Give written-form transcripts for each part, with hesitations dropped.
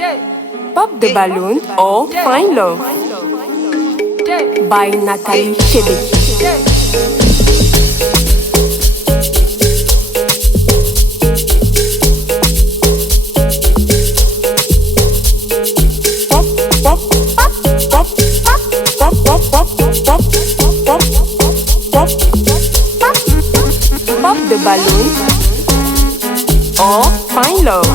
Pop the Balloon or Find Love by Nathalie Chebeki. Pop the Balloon or Find Love.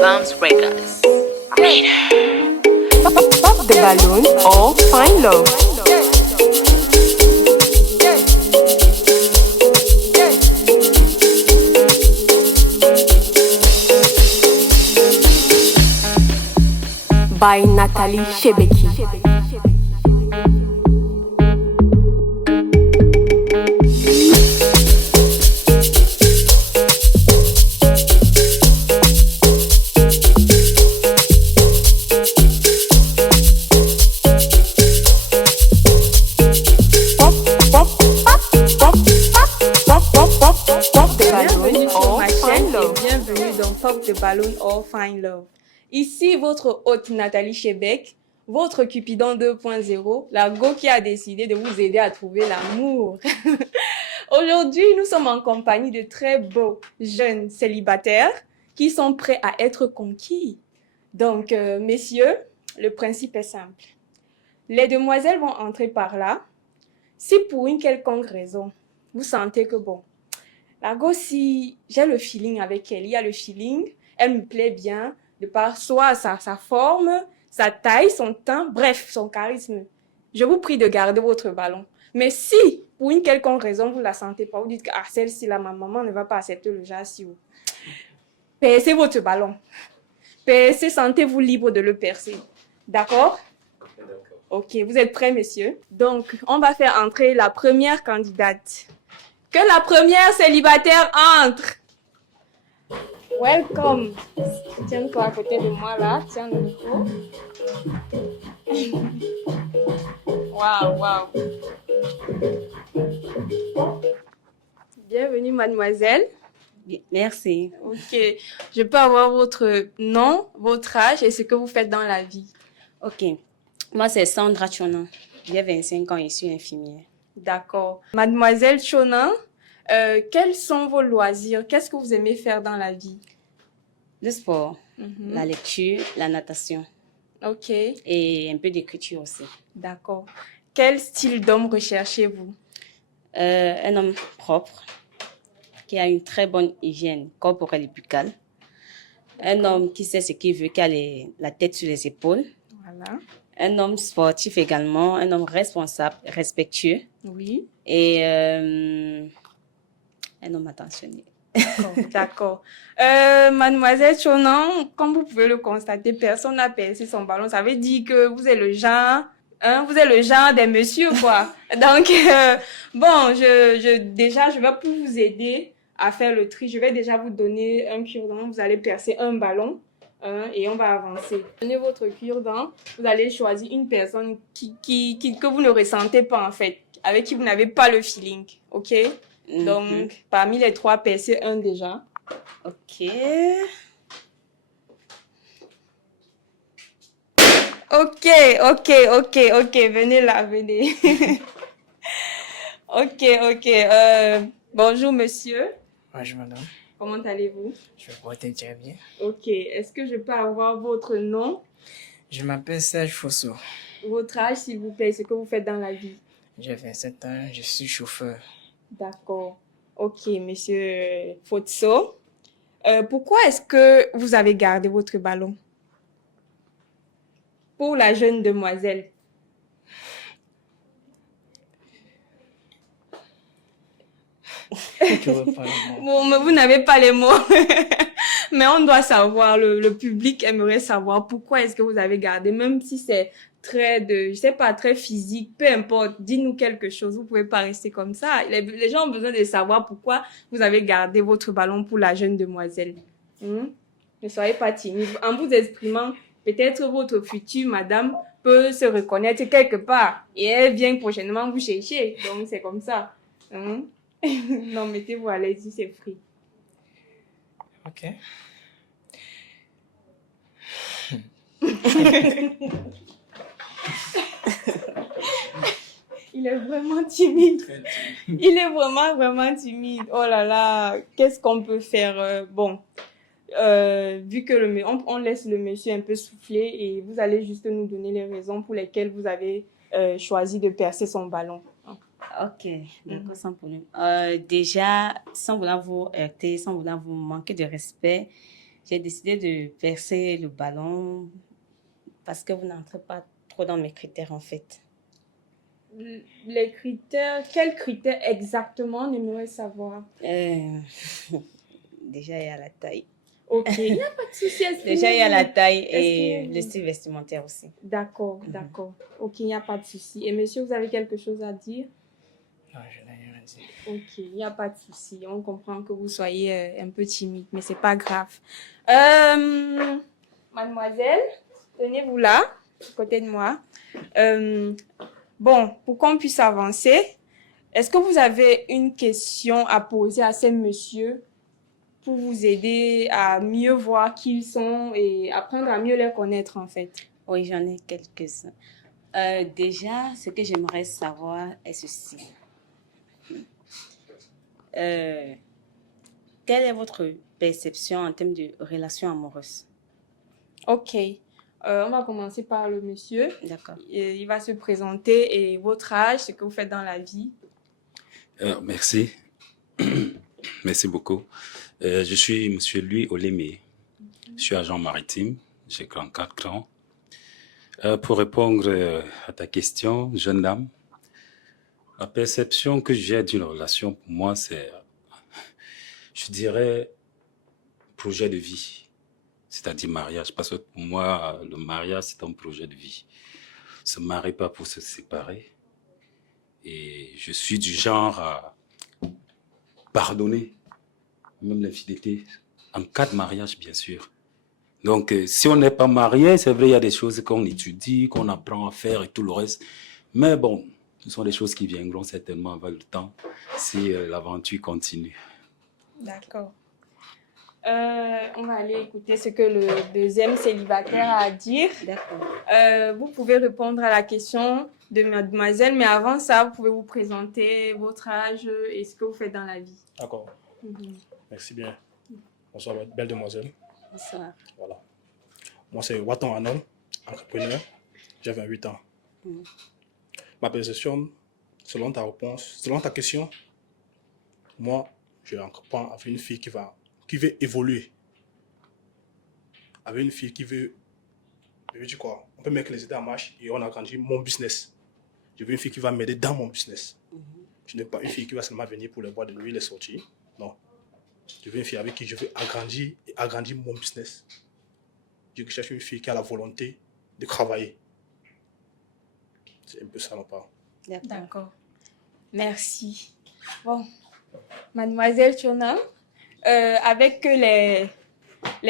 Bounce Breakers. Pop the Balloon or Find Love. By Nathalie Chebeki. Bienvenue sur ma chaîne et bienvenue dans Pop the Balloon or Find Love. Ici, votre hôte Nathalie Chebeki, votre Cupidon 2.0, la go qui a décidé de vous aider à trouver l'amour. Aujourd'hui, nous sommes en compagnie de très beaux jeunes célibataires qui sont prêts à être conquis. Donc, messieurs, le principe est simple. Les demoiselles vont entrer par là. Si pour une quelconque raison, vous sentez que bon, la go, si j'ai le feeling avec elle, il y a le feeling, elle me plaît bien, de par soit sa forme, sa taille, son teint, bref, son charisme. Je vous prie de garder votre ballon. Mais si, pour une quelconque raison, vous ne la sentez pas, vous dites que celle-ci, là, ma maman ne va pas accepter le genre si vous. Percez votre ballon. Percez, sentez-vous libre de le percer. D'accord? Ok, vous êtes prêts, messieurs? Donc, on va faire entrer la première candidate. Que la première célibataire entre. Welcome. Tiens-toi à côté de moi là. Tiens le micro. Waouh. Bienvenue, mademoiselle. Merci. Ok. Je peux avoir votre nom, votre âge et ce que vous faites dans la vie. Ok. Moi, c'est Sandra Chonan. J'ai 25 ans et je suis infirmière. D'accord. Mademoiselle Chonan, quels sont vos loisirs? Qu'est-ce que vous aimez faire dans la vie? Le sport, la lecture, la natation Ok. et un peu d'écriture aussi. D'accord. Quel style d'homme recherchez-vous? Un homme propre qui a une très bonne hygiène corporelle et buccale. Un homme qui sait ce qu'il veut, qui a la tête sur les épaules. Voilà. Un homme sportif également, un homme responsable, respectueux Oui. et un homme attentionné. D'accord. Mademoiselle Chonan, comme vous pouvez le constater, personne n'a percé son ballon. Ça veut dire que vous êtes le genre, vous êtes le genre des messieurs, quoi. Donc, bon, déjà, je vais pour vous aider à faire le tri. Je vais déjà vous donner un cure-dent. Vous allez percer un ballon et on va avancer. Prenez votre cure-dent. Vous allez choisir une personne que vous ne ressentez pas, en fait, avec qui vous n'avez pas le feeling. OK? Donc, parmi les trois, percez un déjà. Ok. Ok. Venez là, venez. Ok. Bonjour, monsieur. Bonjour madame, Comment allez-vous? je me porte très bien. Ok. Est-ce que je peux avoir votre nom, Je m'appelle Serge Fosso, votre âge, s'il vous plaît, ce que vous faites dans la vie? j'ai 27 ans, je suis chauffeur. D'accord. Ok, monsieur Fotso. Pourquoi est-ce que vous avez gardé votre ballon? Pour la jeune demoiselle. Tu veux pas le mot? Bon, mais vous n'avez pas les mots. Mais on doit savoir, le public aimerait savoir pourquoi est-ce que vous avez gardé, même si c'est je sais pas, très physique, peu importe, dites-nous quelque chose, vous pouvez pas rester comme ça. Les gens ont besoin de savoir pourquoi vous avez gardé votre ballon pour la jeune demoiselle. Ne soyez pas timide. En vous exprimant Peut-être votre future madame peut se reconnaître quelque part et elle vient prochainement vous chercher. Donc, c'est comme ça. Hein? Non, mettez-vous à l'aise, c'est free. Ok. Il est vraiment timide. Il est vraiment, vraiment timide. Oh là là, qu'est-ce qu'on peut faire? Bon, vu que on laisse le monsieur un peu souffler et vous allez juste nous donner les raisons pour lesquelles vous avez choisi de percer son ballon. Ok, d'accord, sans problème. Déjà, sans vouloir vous heurter, sans vouloir vous manquer de respect, j'ai décidé de percer le ballon parce que vous n'entrez pas trop dans mes critères, en fait. Les critères, quels critères exactement, on aimerait savoir? Déjà, il y a la taille. Ok, il n'y a pas de souci. Déjà, il y a la taille et Exprimez-vous. le style vestimentaire aussi. D'accord, d'accord. Ok, il n'y a pas de souci. Et monsieur, vous avez quelque chose à dire? Non, je n'ai rien à dire. Ok, il n'y a pas de souci. On comprend que vous soyez un peu timide, mais c'est pas grave. Mademoiselle, tenez-vous là, à côté de moi. Bon, pour qu'on puisse avancer, est-ce que vous avez une question à poser à ces messieurs pour vous aider à mieux voir qui ils sont et apprendre à mieux les connaître, en fait? Oui, j'en ai quelques-uns. Déjà, ce que j'aimerais savoir est ceci. Quelle est votre perception en termes de relations amoureuses? Ok, on va commencer par le monsieur. D'accord. Il va se présenter et votre âge, ce que vous faites dans la vie. Merci. Merci beaucoup. Je suis monsieur Louis Olémé. Je suis agent maritime. J'ai 34 ans. Pour répondre à ta question, jeune dame, la perception que j'ai d'une relation, pour moi, c'est, je dirais, projet de vie. C'est-à-dire mariage. Parce que pour moi, le mariage, c'est un projet de vie. Se marier pas pour se séparer. Et je suis du genre à pardonner, même l'infidélité, en cas de mariage, bien sûr. Donc, si on n'est pas marié, c'est vrai, il y a des choses qu'on étudie, qu'on apprend à faire et tout le reste. Mais bon, ce sont des choses qui viendront certainement avec le temps, si l'aventure continue. D'accord. On va aller écouter ce que le deuxième célibataire a à dire. D'accord. Vous pouvez répondre à la question de mademoiselle, mais avant ça, vous pouvez vous présenter votre âge et ce que vous faites dans la vie. D'accord. Merci bien. Bonsoir, belle demoiselle. Bonsoir. Voilà. Moi, c'est Watan Anom, entrepreneur. J'ai 28 ans. Ma perception, selon ta réponse, selon ta question, moi, je entreprends avec une fille qui veut évoluer. Avec une fille qui veut... Je veux dire quoi? On peut mettre les idées en marche et on agrandit mon business. Je veux une fille qui va m'aider dans mon business. Je n'ai pas une fille qui va seulement venir pour les boîtes de nuit, les sorties. Non. Je veux une fille avec qui je veux agrandir mon business. Je cherche une fille qui a la volonté de travailler. C'est un peu ça, on parle. D'accord. Merci. Bon, mademoiselle Chona, avec les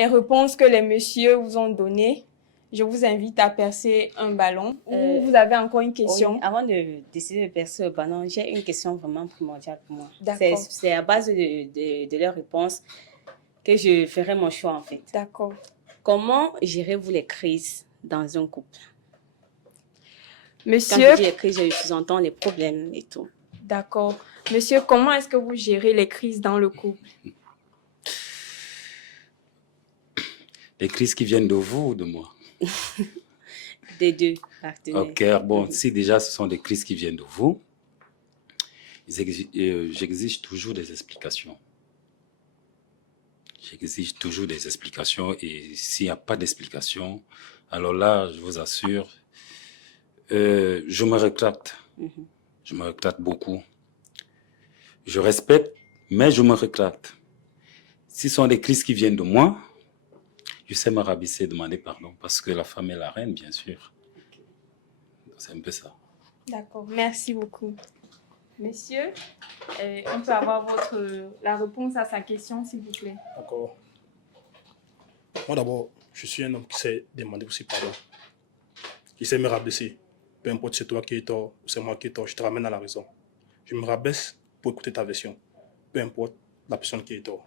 réponses que les messieurs vous ont données, je vous invite à percer un ballon. Ou vous avez encore une question? Oui, avant de décider de percer le ballon, j'ai une question vraiment primordiale pour moi. D'accord. C'est à base de leurs réponses que je ferai mon choix, en fait. D'accord. Comment gérez-vous les crises dans un couple? Monsieur... Quand je dis les crises, je sous-entends les problèmes et tout. D'accord. Monsieur, comment est-ce que vous gérez les crises dans le couple? Les crises qui viennent de vous ou de moi? Des deux partenaires. Ok, bon, si déjà ce sont des crises qui viennent de vous, j'exige toujours des explications. J'exige toujours des explications et s'il n'y a pas d'explication, alors là, je vous assure, je me rétracte. Je me rétracte beaucoup. Je respecte, mais je me rétracte. Si ce sont des crises qui viennent de moi, je sais me rabaisser, demander pardon, parce que la femme est la reine, bien sûr. C'est un peu ça. D'accord, merci beaucoup. Monsieur, on peut avoir la réponse à sa question, s'il vous plaît. D'accord. Moi d'abord, Je suis un homme qui sait demander aussi pardon, qui sait me rabaisser. Peu importe c'est toi qui es tort ou c'est moi qui ai tort, je te ramène à la raison. Je me rabaisse pour écouter ta version, peu importe la personne qui est tort.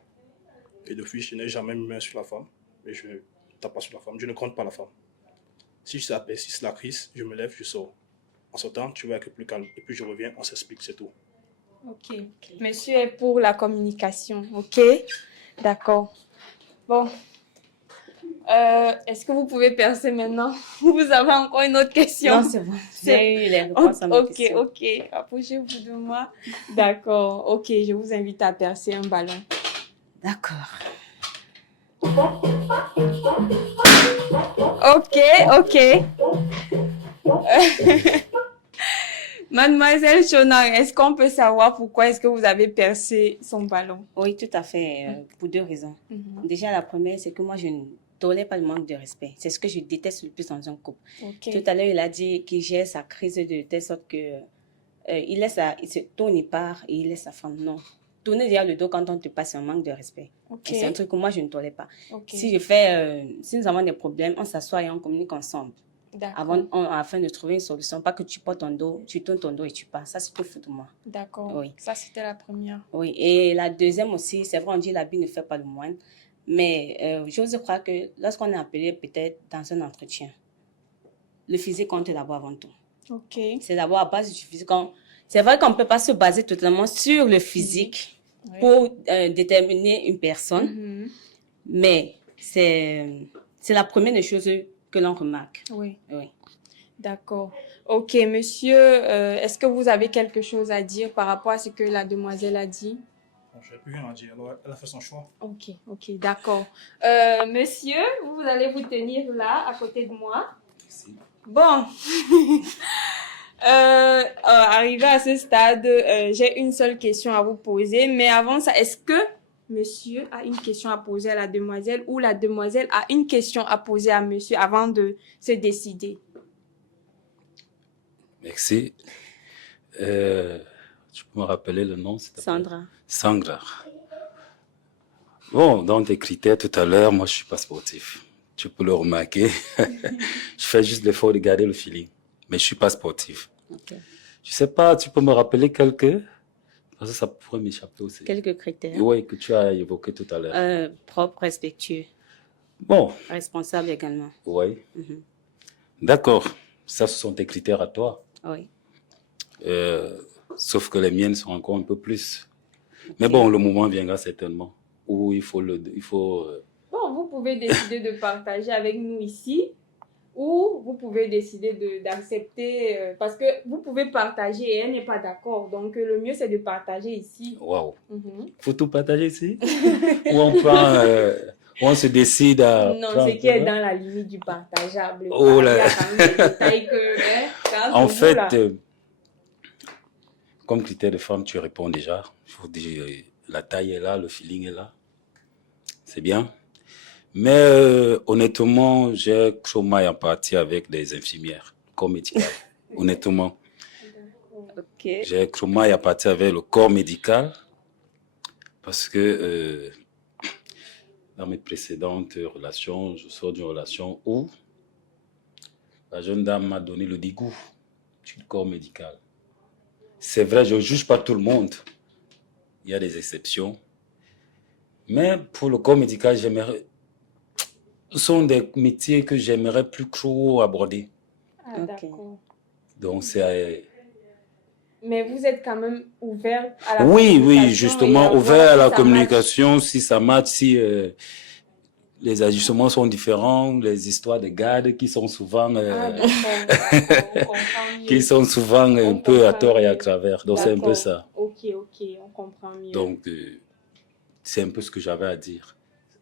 Et depuis, je n'ai jamais mis main sur la femme, mais je ne tape pas sur la femme, je ne compte pas la femme. Si ça persiste la crise, je me lève, je sors. En sortant, tu vas être plus calme. Et puis je reviens, on s'explique, c'est tout. Ok. Monsieur est pour la communication. Ok. D'accord. Bon. Est-ce que vous pouvez percer maintenant? Vous avez encore une autre question? Non, c'est bon. J'ai eu les réponses à mes Ok, questions. ok. Approchez-vous de moi. D'accord. Ok, je vous invite à percer un ballon. D'accord. Ok, ok. Mademoiselle Chonang, est-ce qu'on peut savoir pourquoi est-ce que vous avez percé son ballon? Oui, tout à fait, pour deux raisons. Déjà, la première, c'est que moi, je ne tolère pas le manque de respect. C'est ce que je déteste le plus dans un couple. Ok. Tout à l'heure, il a dit qu'il gère sa crise de telle sorte que il se tourne, il part et il laisse sa femme. Non. Tourner derrière le dos quand on te passe, c'est un manque de respect. Ok. Et c'est un truc que moi, je ne tolère pas. Ok. Si nous avons des problèmes, on s'assoit et on communique ensemble. D'accord. Afin de trouver une solution. Pas que tu portes ton dos, tu tournes ton dos et tu pars. Ça, c'est tout fou de moi. D'accord. Oui. Ça, c'était la première. Oui. Et la deuxième aussi, c'est vrai, on dit l'habit ne fait pas le moine. Mais j'ose croire que lorsqu'on est appelé peut-être dans un entretien, le physique compte d'abord avant tout. Ok. C'est d'abord à base du physique. C'est vrai qu'on ne peut pas se baser totalement sur le physique Oui. pour déterminer une personne, mais c'est la première des choses que l'on remarque. Oui. Oui. D'accord. Ok, monsieur, est-ce que vous avez quelque chose à dire par rapport à ce que la demoiselle a dit? Bon, je n'ai plus rien à dire. Alors, elle a fait son choix. Ok, ok, d'accord. Monsieur, vous allez vous tenir là, à côté de moi. Merci. Bon. Arrivé à ce stade, j'ai une seule question à vous poser. Mais avant ça, est-ce que monsieur a une question à poser à la demoiselle ou la demoiselle a une question à poser à monsieur avant de se décider? Merci. Tu peux me rappeler le nom, s'il te plaît? Sandra. Sandra. Bon, dans tes critères tout à l'heure, moi, je ne suis pas sportif. Tu peux le remarquer. Je fais juste l'effort de garder le feeling. Mais je ne suis pas sportif. Okay. Je ne sais pas, tu peux me rappeler quelques? Parce que ça pourrait m'échapper aussi. Quelques critères. Oui, que tu as évoqué tout à l'heure. Propre, respectueux. Bon. Responsable également. Oui. D'accord. Ça, ce sont tes critères à toi. Oui. Sauf que les miennes sont encore un peu plus. Okay. Mais bon, le moment viendra certainement où il faut Bon, vous pouvez décider de partager avec nous ici ou vous pouvez décider d'accepter parce que vous pouvez partager et elle n'est pas d'accord. Donc, le mieux, c'est de partager ici. Waouh. Faut tout partager ici? Ou on prend... on se décide à... Non, ce qui est dans la limite du partageable. Oh là. Il y a quand même des détails que... en fait, comme critère de femme, tu réponds déjà. Il faut dire, la taille est là, le feeling est là. C'est bien. Mais honnêtement, j'ai chômage en partie avec des infirmières, corps médical. Honnêtement. Okay. J'ai chômage à partir avec le corps médical parce que dans mes précédentes relations, je sors d'une relation où la jeune dame m'a donné le dégoût du corps médical. C'est vrai, je ne juge pas tout le monde. Il y a des exceptions. Mais pour le corps médical, ce sont des métiers que j'aimerais plus trop aborder. Ah, d'accord. Donc, c'est... Mais vous êtes quand même ouvert à la communication. Oui, justement, ouvert à la communication, si ça match, si les ajustements sont différents, les histoires de garde qui sont souvent, qui sont souvent un peu à tort et à travers. Donc, c'est un peu ça. Ok, on comprend mieux. Donc, c'est un peu ce que j'avais à dire.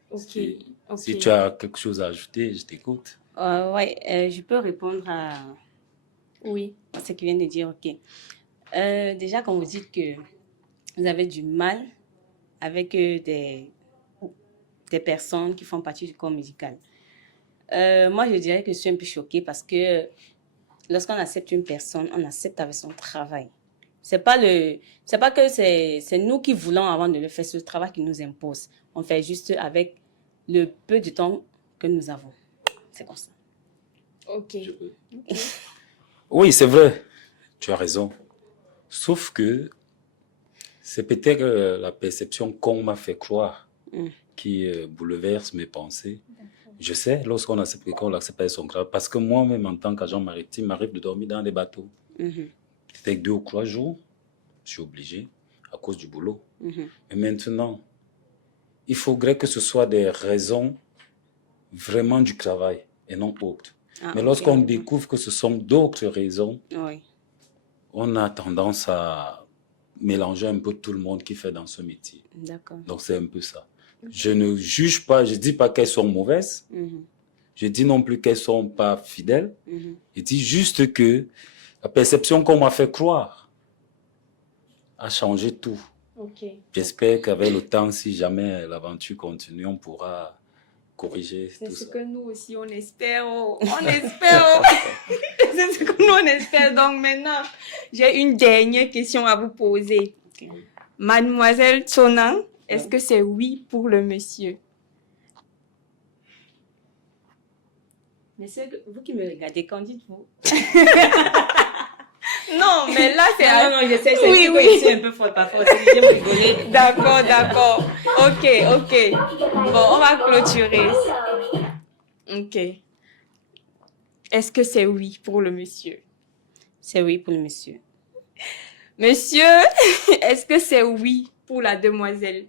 Okay. Si tu as quelque chose à ajouter, je t'écoute. Oui, je peux répondre à ce qu'il vient de dire. Ok. Déjà, quand vous dites que vous avez du mal avec des personnes qui font partie du corps médical, moi, je dirais que je suis un peu choquée parce que lorsqu'on accepte une personne, on accepte avec son travail. C'est pas que c'est nous qui voulons avant de le faire, ce travail qui nous impose. On fait juste avec le peu de temps que nous avons. C'est comme ça. Ok. Oui, c'est vrai. Tu as raison. Sauf que c'est peut-être la perception qu'on m'a fait croire qui bouleverse mes pensées. Je sais, lorsqu'on accepte quelqu'un, on l'accepte pas son grave. Parce que moi-même, en tant qu'agent maritime, il m'arrive de dormir dans des bateaux. Peut-être 2 ou 3 jours, je suis obligé à cause du boulot. Mais maintenant, il faudrait que ce soit des raisons vraiment du travail et non autres. Mais lorsqu'on découvre que ce sont d'autres raisons, on a tendance à mélanger un peu tout le monde qui fait dans ce métier. D'accord. Donc, c'est un peu ça. Je ne juge pas, je ne dis pas qu'elles sont mauvaises. Je dis non plus qu'elles ne sont pas fidèles. Je dis juste que la perception qu'on m'a fait croire a changé tout. J'espère qu'avec le temps, si jamais l'aventure continue, on pourra corriger tout ça. C'est ce que nous aussi, on espère. On espère. C'est ce que nous, on espère. Donc maintenant, j'ai une dernière question à vous poser. Mademoiselle Tsonan, est-ce que c'est oui pour le monsieur? Monsieur, vous qui me regardez, qu'en dites-vous? Non, mais là, c'est... Non, je sais, Oui, que oui. je suis un peu forte parfois. Je vais rigoler. D'accord. Ok. Bon, on va clôturer. Ok. Est-ce que c'est oui pour le monsieur? C'est oui pour le monsieur. Monsieur, est-ce que c'est oui pour la demoiselle?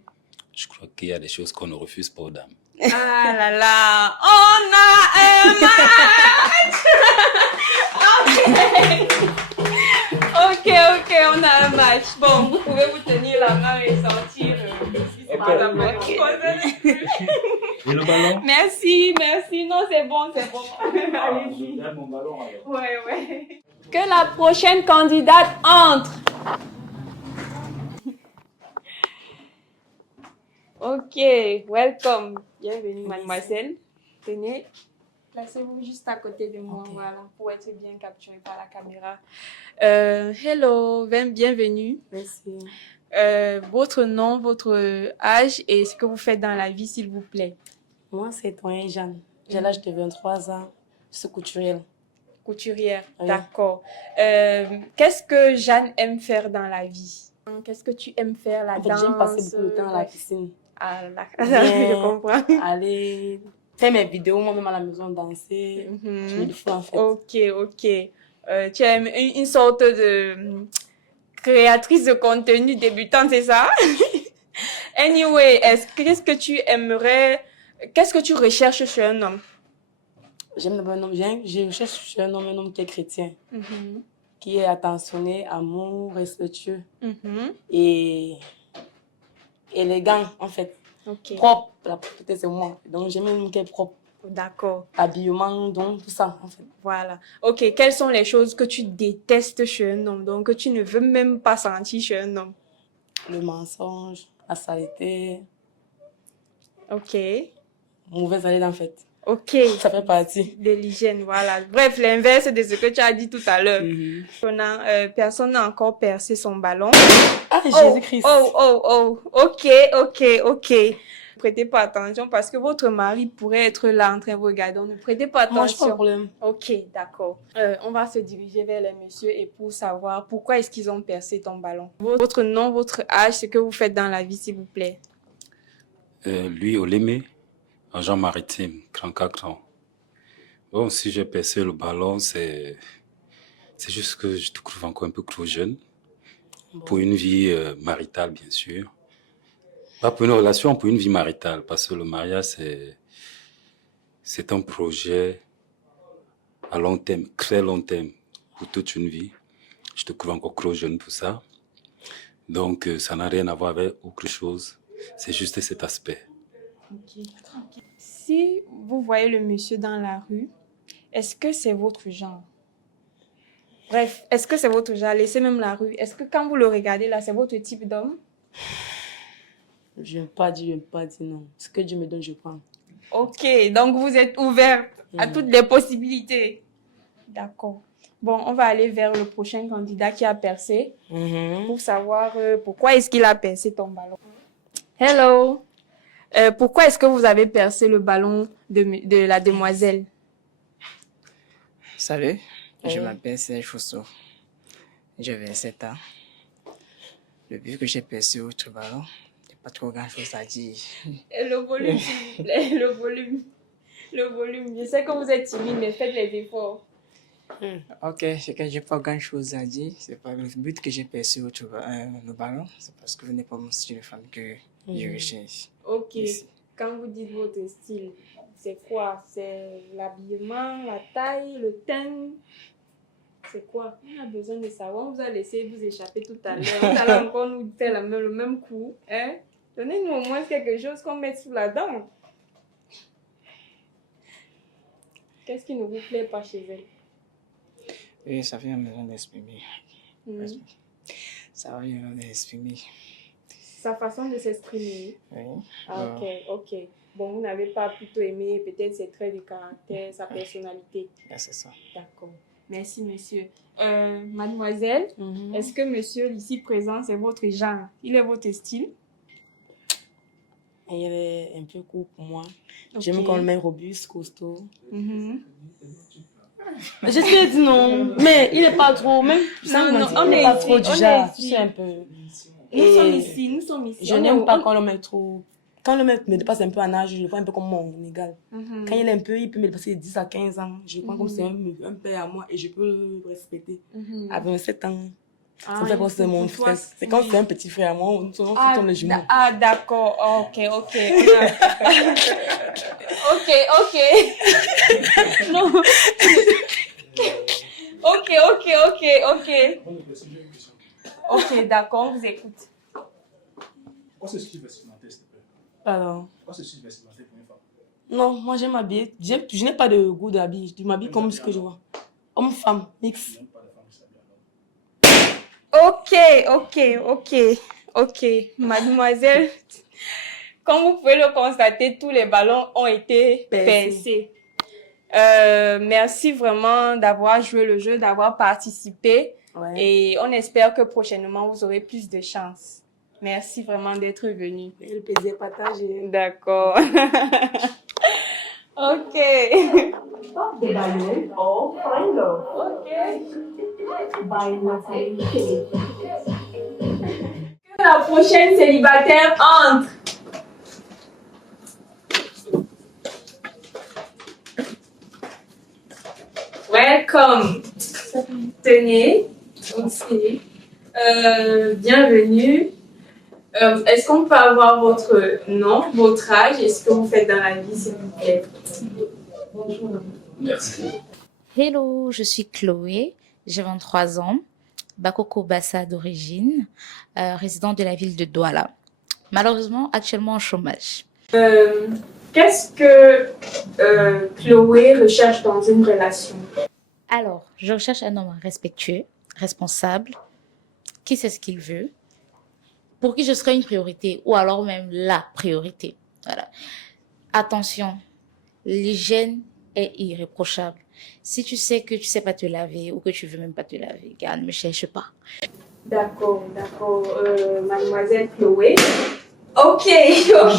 Je crois qu'il y a des choses qu'on ne refuse pas aux dames. Ah là là, on a un match. Ok, on a un match. Bon, vous pouvez vous tenir la main et sortir. Et le ballon? Merci. Non, c'est bon. Allez-y. Je donne mon ballon alors. Ouais. Que la prochaine candidate entre. Ok, welcome. Bienvenue, mademoiselle. Tenez, placez-vous juste à côté de moi, voilà, pour être bien capturé par la caméra. Hello, bienvenue. Merci. Votre nom, votre âge et ce que vous faites dans la vie, s'il vous plaît. Moi, c'est Toyin Jeanne. J'ai l'âge de 23 ans. Je suis couturière. Couturière, Oui. d'accord. Qu'est-ce que Jeanne aime faire dans la vie? Qu'est-ce que tu aimes faire, la En fait, danse? j'aime passer beaucoup de temps à la piscine. Ah, là, Bien je comprends. aller faire mes vidéos, moi-même à la maison, danser. Je me le fais en fait. Ok. Tu es une sorte de créatrice de contenu débutante, c'est ça? Anyway, qu'est-ce que tu aimerais, qu'est-ce que tu recherches chez un homme? J'aime d'abord un homme, je cherche chez un homme qui est chrétien, qui est attentionné, amour, respectueux et élégant en fait. Ok. Propre, la propreté c'est moi. Donc j'aime un homme qui est propre. D'accord. Habillement, donc tout ça en fait. Voilà. Ok, quelles sont les choses que tu détestes chez un homme, donc que tu ne veux même pas sentir chez un homme? Le mensonge, la saleté, Ok. mauvaise haleine en fait. Ok. Ça fait partie. De l'hygiène, voilà. Bref, l'inverse de ce que tu as dit tout à l'heure. Personne n'a encore percé son ballon. Ah, Jésus-Christ. Ok. Prêtez pas attention parce que votre mari pourrait être là en train de vous regarder. Donc, ne prêtez pas Moi, je pas de attention. problème. Ok, d'accord. On va se diriger vers les messieurs et pour savoir pourquoi est-ce qu'ils ont percé ton ballon. Votre nom, votre âge, ce que vous faites dans la vie, s'il vous plaît. Lui, Olémé, agent maritime, 34 ans. Bon, si j'ai percé le ballon, c'est juste que je te trouve encore un peu trop jeune. Pour une vie maritale, bien sûr. Pas pour une relation, pour une vie maritale. Parce que le mariage, c'est un projet à long terme, très long terme, pour toute une vie. Je te trouve encore trop jeune pour ça. Donc, ça n'a rien à voir avec autre chose. C'est juste cet aspect. Ok. Si vous voyez le monsieur dans la rue, est-ce que c'est votre genre? Bref, est-ce que c'est votre genre? Laissez même la rue. Est-ce que quand vous le regardez là, c'est votre type d'homme? Je n'aime pas dire non. Ce que Dieu me donne, je prends. Ok, donc vous êtes ouverte à toutes les possibilités. D'accord. Bon, on va aller vers le prochain candidat qui a percé pour savoir pourquoi est-ce qu'il a percé ton ballon. Hello. Pourquoi est-ce que vous avez percé le ballon de la demoiselle? Salut, je m'appelle Serge Fosso. J'ai 27 ans. Depuis que j'ai percé votre ballon, il n'y a pas trop grand-chose à dire. Le volume, s'il vous plaît, le volume. Le volume. Je sais que vous êtes timide, mais faites les efforts. Ok, c'est que j'ai pas grand-chose à dire. C'est pas le but que j'ai percé le ballon. C'est parce que vous n'êtes pas mon style de femme que je recherche. Ok. Ici. Quand vous dites votre style, c'est quoi? C'est l'habillement, la taille, le teint? C'est quoi? On a besoin de savoir. On vous a laissé vous échapper tout à l'heure. Vous allez encore nous faire le même coup. Hein? Donnez-nous au moins quelque chose qu'on mette sous la dent. Qu'est-ce qui ne vous plaît pas chez elle? Et ça vient besoin d'exprimer. Ça vient besoin d'exprimer. Sa façon de s'exprimer. Oui. Ah, ok. Bon, vous n'avez pas plutôt aimé peut-être ses traits de caractère, sa personnalité. C'est ça. D'accord. Merci, monsieur. Mademoiselle, est-ce que monsieur ici présent, c'est votre genre? Il est votre style? Il est un peu court pour moi. J'aime quand le met robuste, costaud. Je t'ai dit non, mais il n'est pas trop. Même, non, on n'est pas trop du genre. Tu sais un peu. Nous sommes ici. Je n'aime pas quand le mec trop. Quand le mec me dépasse un peu en âge, je le vois un peu comme mon égal. Quand il est un peu, il peut me dépasser de 10 à 15 ans. Je crois comme c'est un père à moi et je peux le respecter. À 27 ans. Ça me fait penser à mon frère. C'est quand c'est un petit frère à moi, nous sommes les jumeaux. Ah, d'accord. Ok. Non. Ok, d'accord, on vous écoute. Pourquoi ce style vestimentaire, s'il te plaît? Alors. Pourquoi ce style vestimentaire pour une femme? Non, moi j'aime m'habiller. Je n'ai pas de goût d'habiller. Je m'habille comme ce que je vois. Homme-femme, mix. Ok. Mademoiselle, comme vous pouvez le constater, tous les ballons ont été percés. Merci vraiment d'avoir joué le jeu, d'avoir participé. Ouais. Et on espère que prochainement, vous aurez plus de chance. Merci vraiment d'être venu. Le plaisir partagé. D'accord. Ok. The Balloon or Find Love. Ok. By Nathalie Shebeki. Que la prochaine célibataire entre. Welcome. Tenez. Aussi. Bienvenue. Est-ce qu'on peut avoir votre nom, votre âge et ce que vous faites dans la vie, s'il vous plaît? Bonjour. Merci. Hello, je suis Chloé, j'ai 23 ans, Bakoko Bassa d'origine, résidente de la ville de Douala. Malheureusement, actuellement en chômage. Qu'est-ce que Chloé recherche dans une relation? Alors, je recherche un homme respectueux, responsable, qui sait ce qu'il veut, pour qui je serai une priorité ou alors même la priorité. Voilà. Attention, l'hygiène est irréprochable. Si tu sais que tu sais pas te laver ou que tu veux même pas te laver, gars, ne me cherche pas. D'accord. Mademoiselle Chloé. Ok. Comme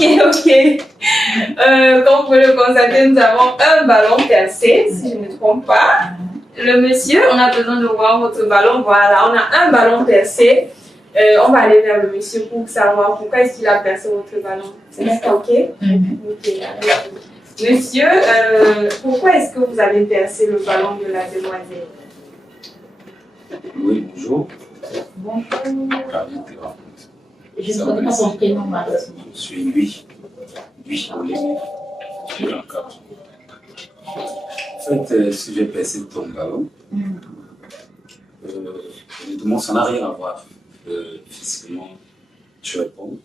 vous pouvez le constater, nous avons un ballon percé, si je ne me trompe pas. Le monsieur, on a besoin de voir votre ballon. Voilà, on a un ballon percé. On va aller vers le monsieur pour savoir pourquoi est-ce qu'il a percé votre ballon. C'est ok? Ok, allez. Monsieur, pourquoi est-ce que vous avez percé le ballon de la demoiselle? Oui, bonjour. Bonjour. Je ne connais pas son prénom, je suis lui. J'ai 24. En fait, si j'ai percé ton ballon, évidemment, ça n'a rien à voir. Physiquement, tu réponds.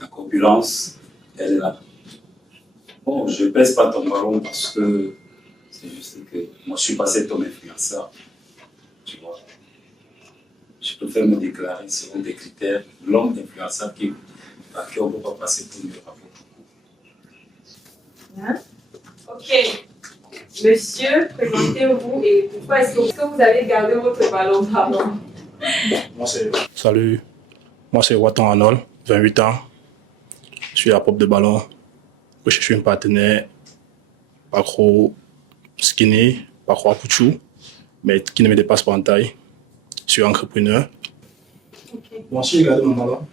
La corpulence, elle est là. Bon, je ne pèse pas ton ballon parce que c'est juste que moi, je suis pas cet homme influenceur. Tu vois. Je préfère me déclarer selon des critères. L'homme influenceur à qui on ne peut pas passer pour mieux rapport. Ok. Monsieur, présentez-vous et pourquoi est-ce que vous avez gardé votre ballon? Pardon. Salut, moi c'est Watan Arnold, 28 ans. Je suis à propre de ballon. Je cherche un partenaire pas trop skinny, pas trop pouchou, mais qui ne me dépasse pas en taille. Je suis entrepreneur. Moi, si je regarde mon ballon,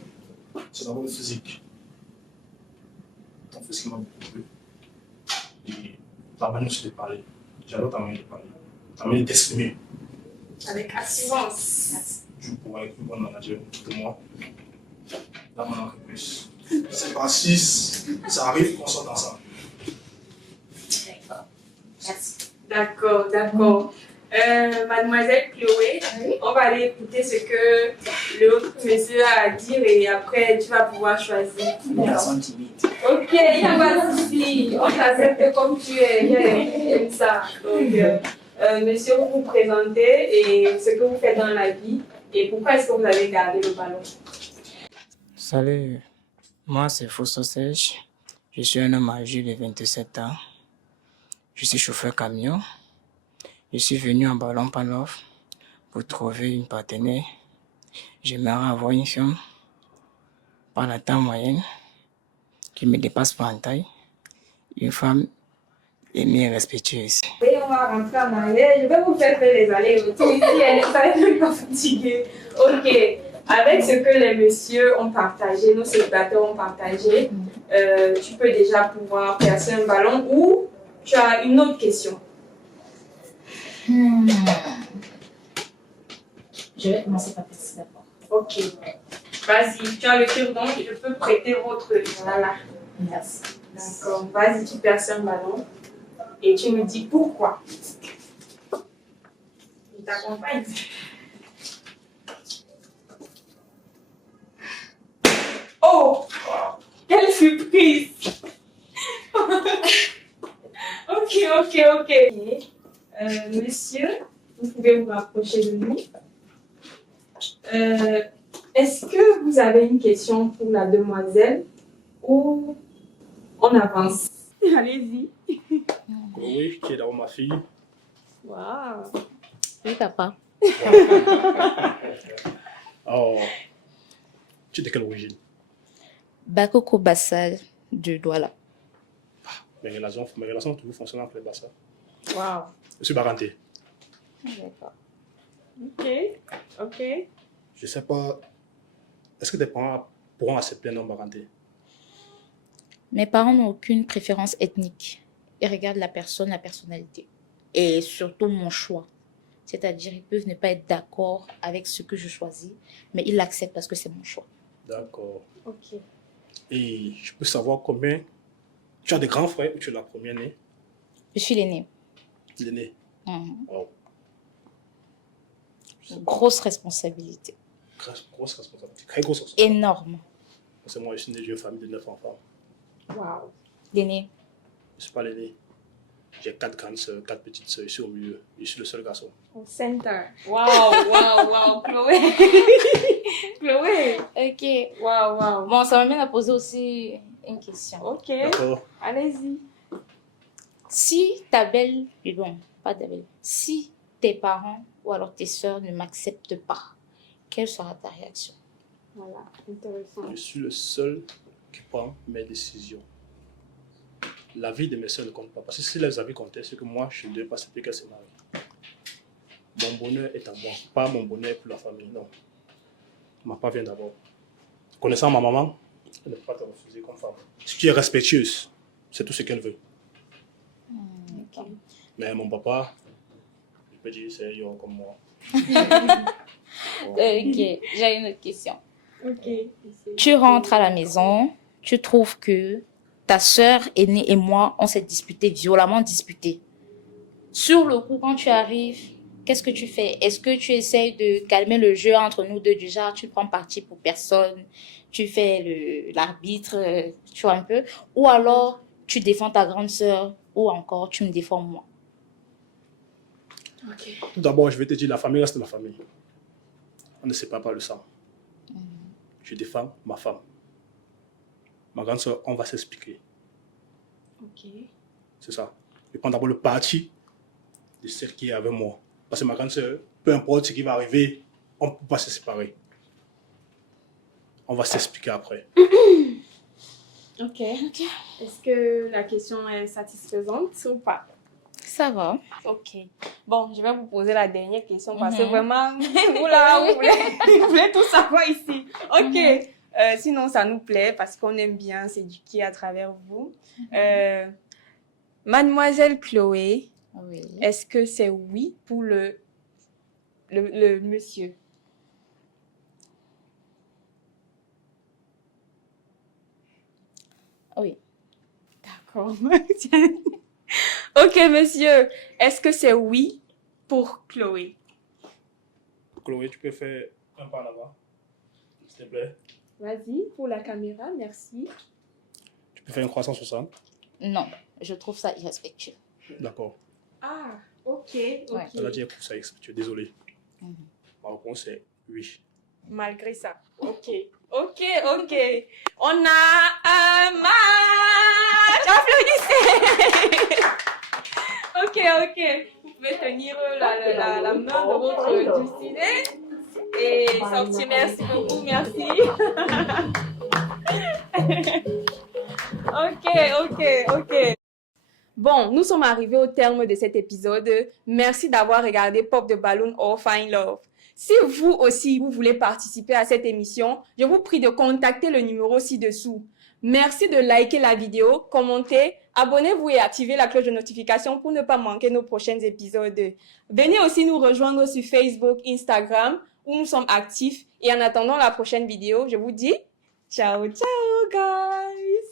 c'est d'abord le physique. Ton physique m'a beaucoup plu. Et ta manière de parler. J'adore ta manière de parler. Ta manière d'exprimer. Avec assurance. Je pourrais être un bon manager de moi dans mon entreprise. C'est pas si ça arrive qu'on sorte ensemble. D'accord, d'accord. Mademoiselle Chloé, on va aller écouter ce que l'autre monsieur a à dire et après tu vas pouvoir choisir. Ok, il n'y a pas de souci. On t'accepte comme tu es. J'aime ça. Donc, monsieur, vous vous présentez et ce que vous faites dans la vie et pourquoi est-ce que vous avez gardé le ballon? Salut, moi c'est Fousso Sèche. Je suis un homme âgé de 27 ans. Je suis chauffeur camion. Je suis venu en ballon par l'offre pour trouver une partenaire. J'aimerais avoir une femme par la taille moyenne qui ne me dépasse pas en taille. Une femme aimée et respectueuse. Oui, on va rentrer en arrière. Je vais vous faire les allers-retours ici. Elle est pas fatiguée. Ok. Avec ce que les messieurs ont partagé, nos célibataires ont partagé, tu peux déjà pouvoir percer un ballon ou tu as une autre question. Je vais commencer par percer d'abord. Ok. Vas-y, tu as le cure-dent, je peux prêter votre... Voilà. Merci. D'accord. Vas-y, tu perces un ballon et tu me dis pourquoi. Je t'accompagne. Oh! Quelle surprise! Ok. Monsieur, vous pouvez vous rapprocher de nous. Est-ce que vous avez une question pour la demoiselle ou on avance? Allez-y. Oui, qui est d'abord ma fille. Waouh! Oui, papa. Oh, tu es de quelle origine? Bakoko Bassal de Douala. Mes relations toujours fonctionnent avec les Bassa. Waouh! Je suis baranté. D'accord. Ok. Je ne sais pas, est-ce que tes parents pourront accepter un homme baranté? Mes parents n'ont aucune préférence ethnique. Ils regardent la personne, la personnalité. Et surtout mon choix. C'est-à-dire, ils peuvent ne pas être d'accord avec ce que je choisis, mais ils l'acceptent parce que c'est mon choix. D'accord. Ok. Et je peux savoir combien... Tu as des grands frères ou tu es la première née? Je suis l'aînée. L'aînée. Oh. Grosse responsabilité. Grosse responsabilité. Très grosse responsabilité. Énorme. Parce que moi, je suis né d'une famille de 9 enfants. Waouh! L'aînée. Je ne suis pas l'aîné. J'ai 4 grandes soeurs, 4 petites soeurs. Je suis au milieu. Je suis le seul garçon. Au center. Waouh, Chloé. Chloé. Ok. Waouh. Bon, ça m'amène à poser aussi une question. Ok. D'accord. Allez-y. Si ta belle, bon, pas ta belle, si tes parents ou alors tes soeurs ne m'acceptent pas, quelle sera ta réaction? Voilà, intéressant. Je suis le seul qui prend mes décisions. L'avis de mes soeurs ne compte pas. Parce que si les avis comptaient, c'est que moi, je ne devais pas accepter qu'elle se marie. Mon bonheur est à moi, pas mon bonheur pour la famille, non. Ma part vient d'abord. Connaissant ma maman, elle ne peut pas te refuser comme femme. Si tu es respectueuse, c'est tout ce qu'elle veut. Okay. Mais mon papa, je peux dire, c'est un comme moi. Ok, j'ai une autre question. Ok. Tu rentres à la maison, tu trouves que ta sœur aînée et moi, on s'est disputé, violemment disputé. Sur le coup, quand tu arrives, qu'est-ce que tu fais? Est-ce que tu essayes de calmer le jeu entre nous deux, du genre tu prends parti pour personne, tu fais l'arbitre, tu vois un peu, ou alors tu défends ta grande sœur, ou encore tu me défends moi? Ok. Tout d'abord, je vais te dire, la famille reste la famille. On ne sépare pas le sang. Je défends ma femme. Ma grande soeur, on va s'expliquer. Ok. C'est ça. Je prends d'abord le parti de celle qui est avec moi. Parce que ma grande soeur, peu importe ce qui va arriver, on ne peut pas se séparer. On va s'expliquer après. Ok. Est-ce que la question est satisfaisante ou pas? Ça va. Ok. Bon, je vais vous poser la dernière question parce que vraiment, vous voulez tout savoir ici. Ok. Sinon, ça nous plaît parce qu'on aime bien s'éduquer à travers vous. Mademoiselle Chloé, Oui. est-ce que c'est oui pour le monsieur? Oui. D'accord. Ok, monsieur. Est-ce que c'est oui pour Chloé? Chloé, tu peux faire un pas en avant, s'il te plaît. Vas-y, pour la caméra, merci. Tu peux faire une croissance 60. Non, je trouve ça irrespectueux. D'accord. Ah, ok. Elle a dit pour ça, tu es désolé. Ma réponse est oui. Malgré ça. Ok. On a un match. Applaudissez. Ok. Vous pouvez tenir la main de votre dulcinée et sortir. Merci beaucoup, merci. Ok. Bon, nous sommes arrivés au terme de cet épisode. Merci d'avoir regardé Pop the Balloon or Find Love. Si vous aussi, vous voulez participer à cette émission, je vous prie de contacter le numéro ci-dessous. Merci de liker la vidéo, commenter, abonnez-vous et activez la cloche de notification pour ne pas manquer nos prochains épisodes. Venez aussi nous rejoindre sur Facebook, Instagram, où nous sommes actifs. Et en attendant la prochaine vidéo, je vous dis ciao, guys!